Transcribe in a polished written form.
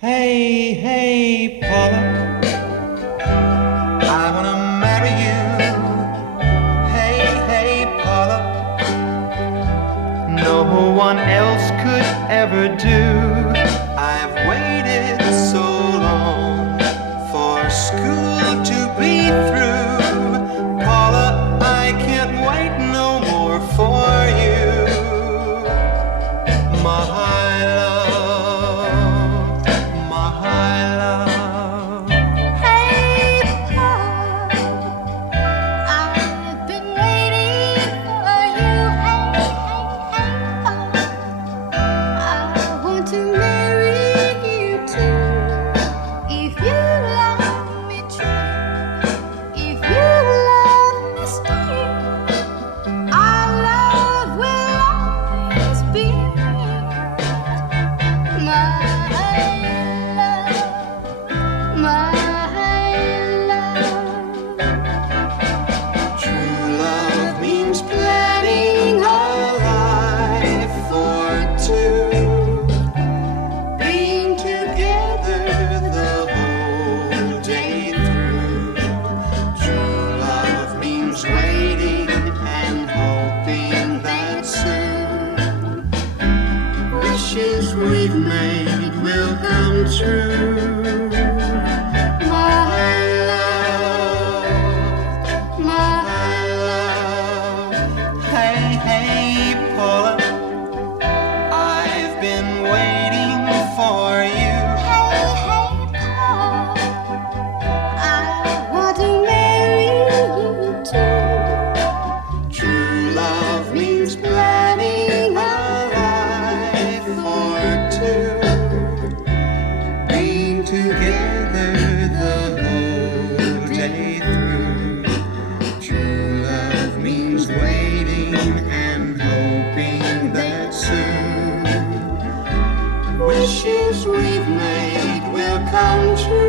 Hey, hey, Paula, I wanna marry you. Hey, hey, Paula, no one else could ever do. I've waited so long for school to be through. Paula, I can't wait no more for you. My love, my love. Hey, Paul, I've been waiting for you. Hey, hey, Paul, I want to marry you too. If you love me true, if you love me still, our love will always be real. My True love means planning a life for two, being together the whole day through. True love means waiting and hoping that soon wishes we've made will come true. Hey, hey, Paula, I've been waiting for you. Hey, hey, Paul, I want to marry you too. True love means planning a life for two, being together the whole day through. True love means waiting and hoping that soon wishes we've made will come true.